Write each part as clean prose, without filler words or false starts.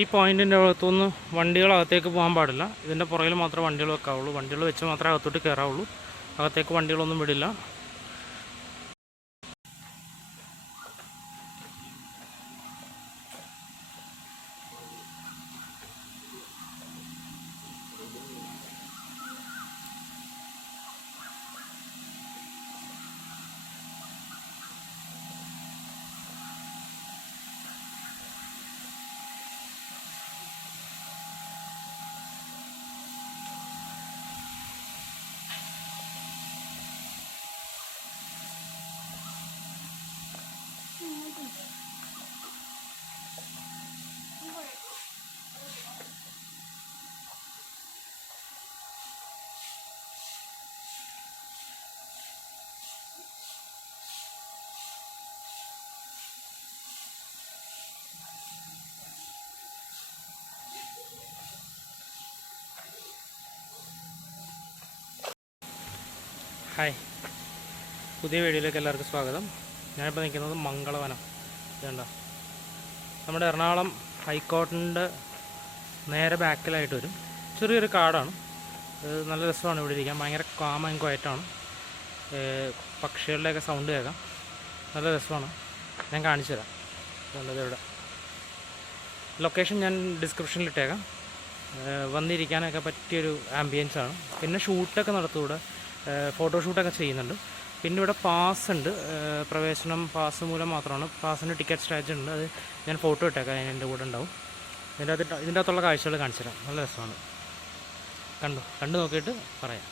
ഈ പോയിൻറ്റിൻ്റെ അകത്തുനിന്ന് വണ്ടികളകത്തേക്ക് പോകാൻ പാടില്ല. ഇതിൻ്റെ പുറകിൽ മാത്രമേ വണ്ടികൾ വെക്കാവുള്ളൂ. വണ്ടികൾ വെച്ച് മാത്രമേ അകത്തോട്ട് കയറാവുള്ളൂ. അകത്തേക്ക് വണ്ടികളൊന്നും വിടില്ല. ഹായ്, പുതിയ വീഡിയോയിലേക്ക് എല്ലാവർക്കും സ്വാഗതം. ഞാനിപ്പോൾ നിൽക്കുന്നത് മംഗളവനം. ഇതുണ്ടോ, നമ്മുടെ എറണാകുളം ഹൈക്കോർട്ടിൻ്റെ നേരെ ബാക്കിലായിട്ട് വരും. ചെറിയൊരു കാടാണ്. നല്ല രസമാണ് ഇവിടെ ഇരിക്കാൻ. ഭയങ്കര കാം ആൻഡ് ക്വയറ്റാണ്. പക്ഷികളുടെയൊക്കെ സൗണ്ട് കേൾക്കാം. നല്ല രസമാണ്. ഞാൻ കാണിച്ചു തരാം. ഇതുള്ളത് ഇവിടെ ലൊക്കേഷൻ ഞാൻ ഡിസ്ക്രിപ്ഷനിൽ ഇട്ടേക്കാം. വന്നിരിക്കാനൊക്കെ പറ്റിയൊരു ആംബിയൻസാണ്. പിന്നെ ഷൂട്ടൊക്കെ നടത്തും ഇവിടെ. ഫോട്ടോഷൂട്ടൊക്കെ ചെയ്യുന്നുണ്ട്. പിന്നെ ഇവിടെ പാസ് ഉണ്ട്. പ്രവേശനം പാസ് മൂലം മാത്രമാണ്. പാസിന് ടിക്കറ്റ് സ്റ്റാച്ച് ഉണ്ട്. അത് ഞാൻ ഫോട്ടോ ഇട്ടേക്കാം. എൻ്റെ കൂടെ ഉണ്ടാവും. ഇതിൻ്റെ അകത്തുള്ള കാഴ്ചകൾ കാണിച്ചു തരാം. നല്ല രസമാണ്. കണ്ടു നോക്കിയിട്ട് പറയാം.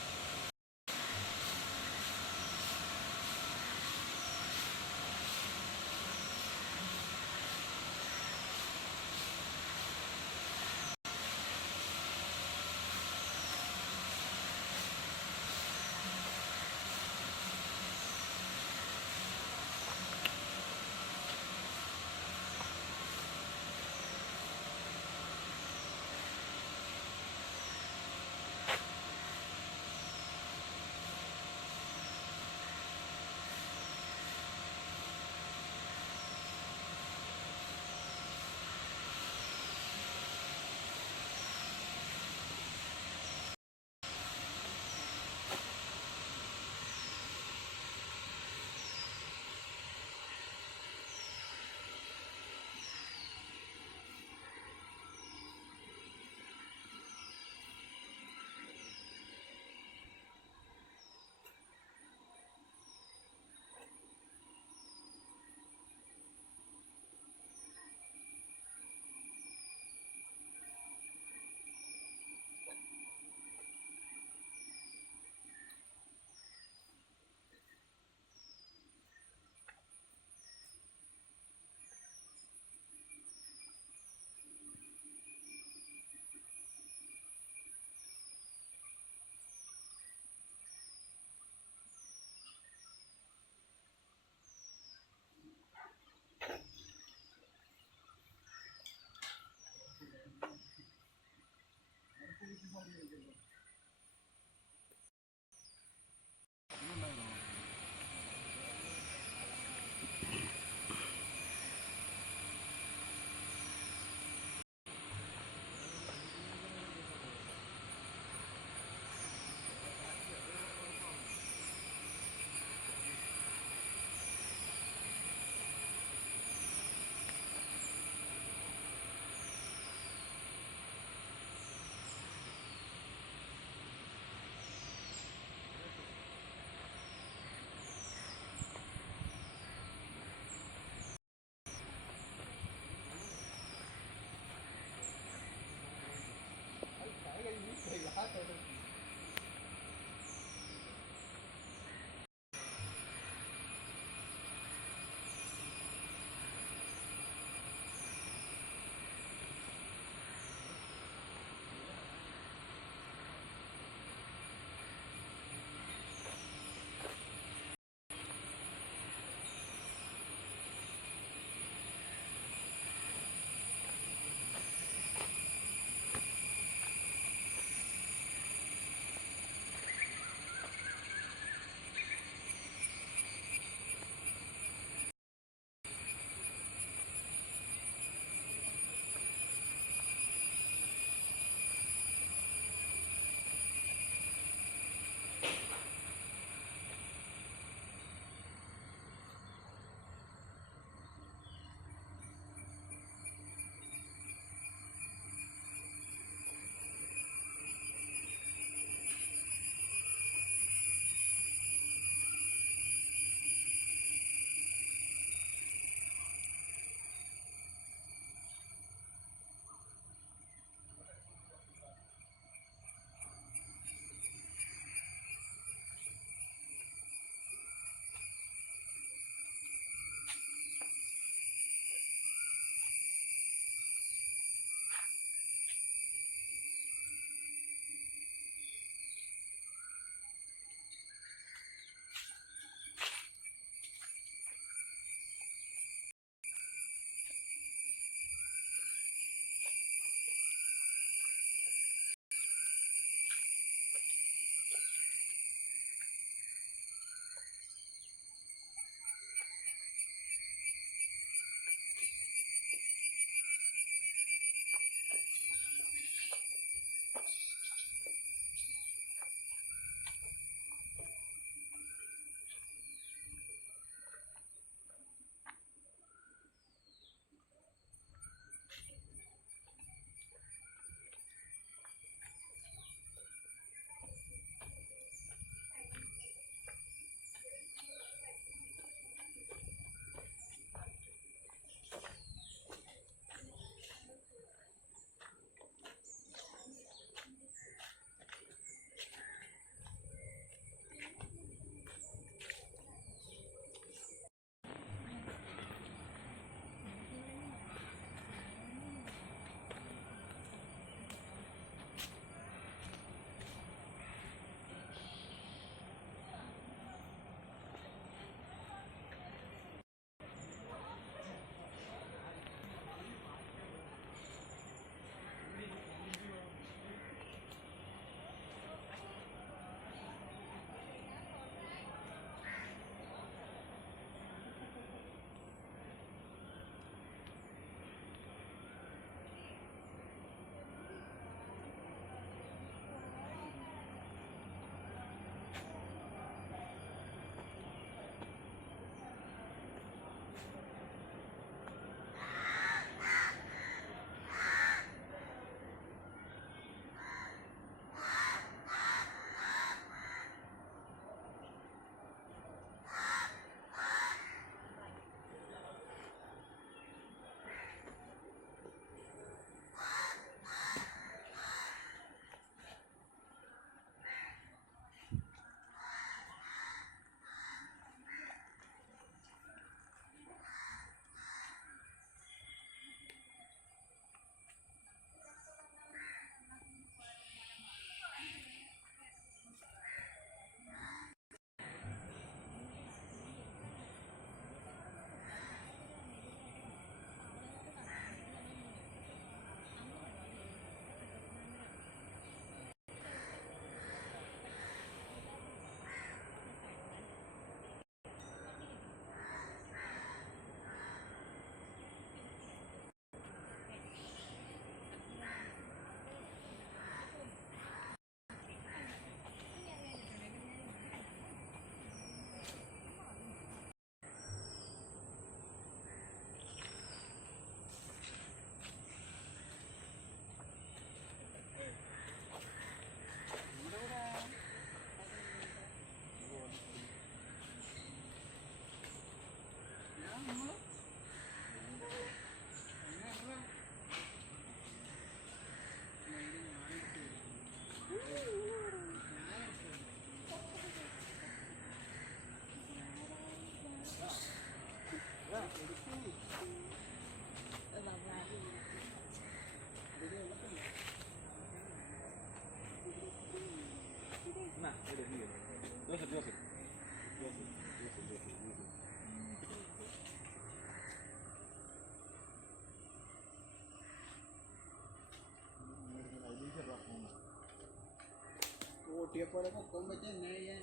കുട്ടിയെപ്പോലെ പൊക്കാൻ പറ്റി എന്നെ ചെയ്യാൻ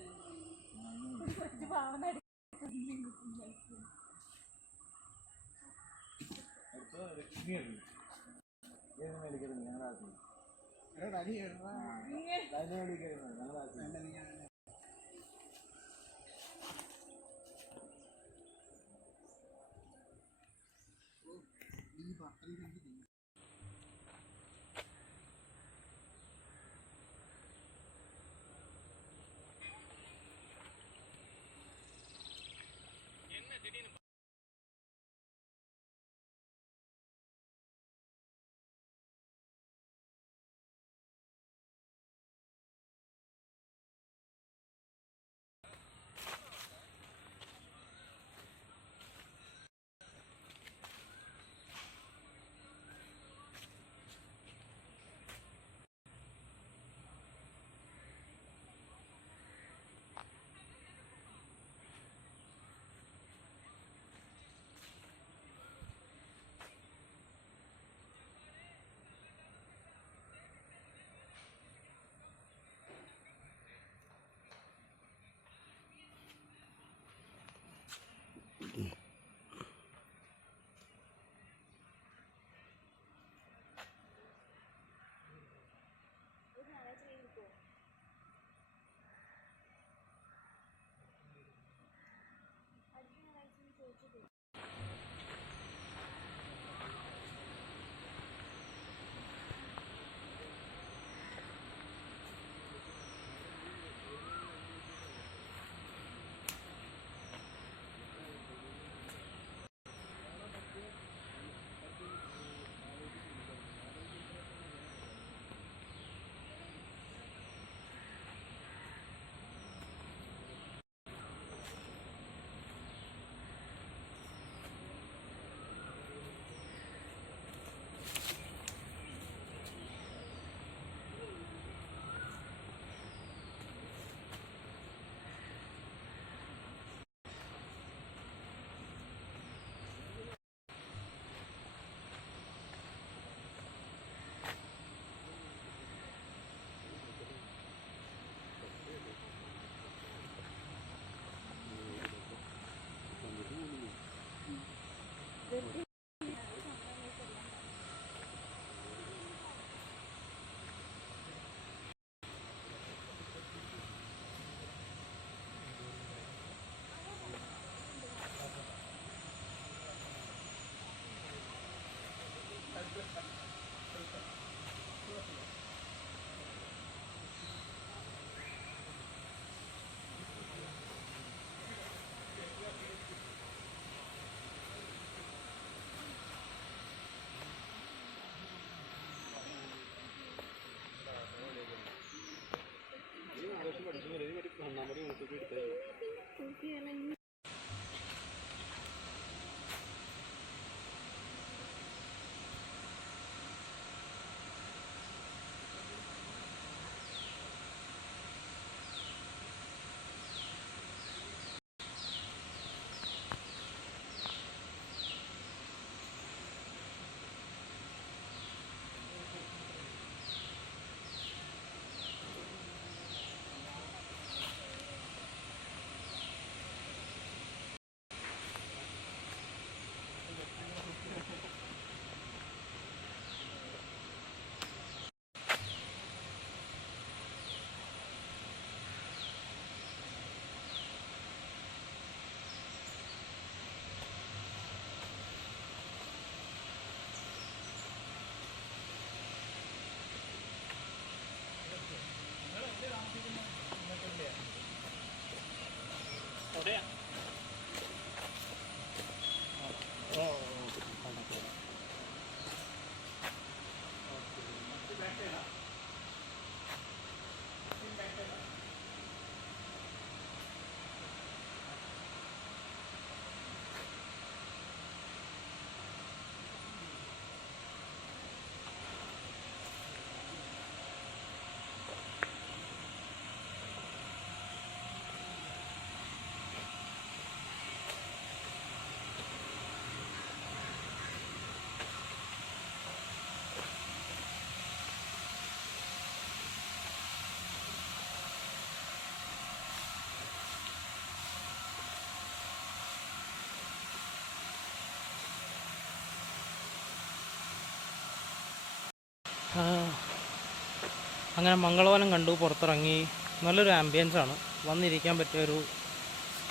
അങ്ങനെ മംഗളവനം കണ്ടു, പുറത്തിറങ്ങി. നല്ലൊരു ആംബിയൻസ് ആണ്, വന്നിരിക്കാൻ പറ്റിയൊരു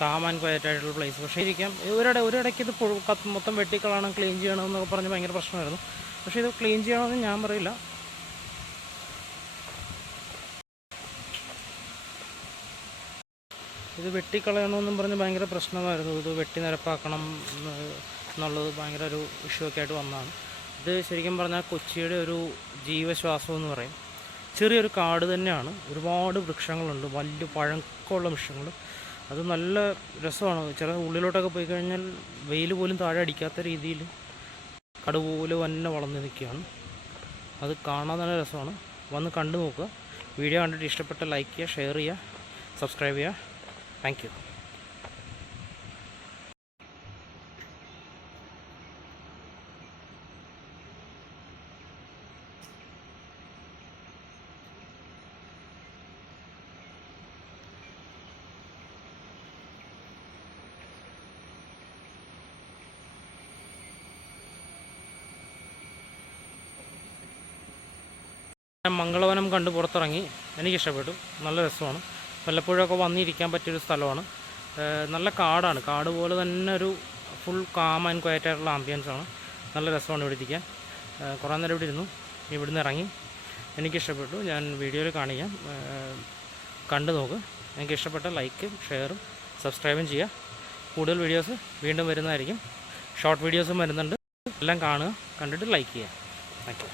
കാം ആൻഡ് ക്വയറ്റ് ആയിട്ടുള്ള പ്ലേസ്. പക്ഷേ ഇരിക്കാം ഒരിടയ്ക്ക് ഇത് മൊത്തം വെട്ടിക്കളയണം, ക്ലീൻ ചെയ്യണമെന്നൊക്കെ പറഞ്ഞ് ഭയങ്കര പ്രശ്നമായിരുന്നു. പക്ഷേ ഇത് ക്ലീൻ ചെയ്യണമെന്ന് ഞാൻ പറയില്ല. ഇത് വെട്ടിക്കളയണമെന്നും പറഞ്ഞ് ഭയങ്കര പ്രശ്നമായിരുന്നു. ഇത് വെട്ടി നിരപ്പാക്കണം എന്നുള്ളത് ഭയങ്കര ഒരു ഇഷ്യൂ ഒക്കെ ആയിട്ട് വന്നതാണ്. ഇത് ശരിക്കും പറഞ്ഞാൽ കൊച്ചിയുടെ ഒരു ജീവശ്വാസം എന്ന് പറയും. ചെറിയൊരു കാട് തന്നെയാണ്, ഒരുപാട് വൃക്ഷങ്ങളുണ്ട്, വലിയ പഴക്കമുള്ള വൃക്ഷങ്ങൾ. അത് നല്ല രസമാണ്. ചില ഉള്ളിലോട്ടൊക്കെ പോയി കഴിഞ്ഞാൽ വെയിൽ പോലും താഴെ അടിക്കാത്ത രീതിയിൽ കാട് പോലെ തന്നെ വളർന്നു നിൽക്കുകയാണ്. അത് കാണാൻ നല്ല രസമാണ്. വന്ന് കണ്ടു നോക്കുക. വീഡിയോ കണ്ടിട്ട് ഇഷ്ടപ്പെട്ട ലൈക്ക് ചെയ്യുക, ഷെയർ ചെയ്യുക, സബ്സ്ക്രൈബ് ചെയ്യുക. Thank you. മംഗളവനം കണ്ട് പുറത്തിറങ്ങി. എനിക്കിഷ്ടപ്പെട്ടു, നല്ല രസമാണ്. വല്ലപ്പോഴൊക്കെ വന്നിരിക്കാൻ പറ്റിയൊരു സ്ഥലമാണ്. നല്ല കാടാണ്, കാട് പോലെ തന്നെ ഒരു ഫുൾ കാം ആൻഡ് ക്വയറ്റ് ആയിട്ടുള്ള ആംബിയൻസാണ്. നല്ല രസമാണ് ഇവിടെ ഇരിക്കാൻ. കുറേ നേരം ഇവിടെ ഇരുന്നു, ഇവിടുന്ന് ഇറങ്ങി. എനിക്കിഷ്ടപ്പെട്ടു. ഞാൻ വീഡിയോയിൽ കാണിക്കാം, കണ്ടു നോക്ക്. എനിക്കിഷ്ടപ്പെട്ട ലൈക്കും ഷെയറും സബ്സ്ക്രൈബും ചെയ്യുക. കൂടുതൽ വീഡിയോസ് വീണ്ടും വരുന്നതായിരിക്കും. ഷോർട്ട് വീഡിയോസും വരുന്നുണ്ട്. എല്ലാം കാണുക, കണ്ടിട്ട് ലൈക്ക് ചെയ്യുക. Thank you.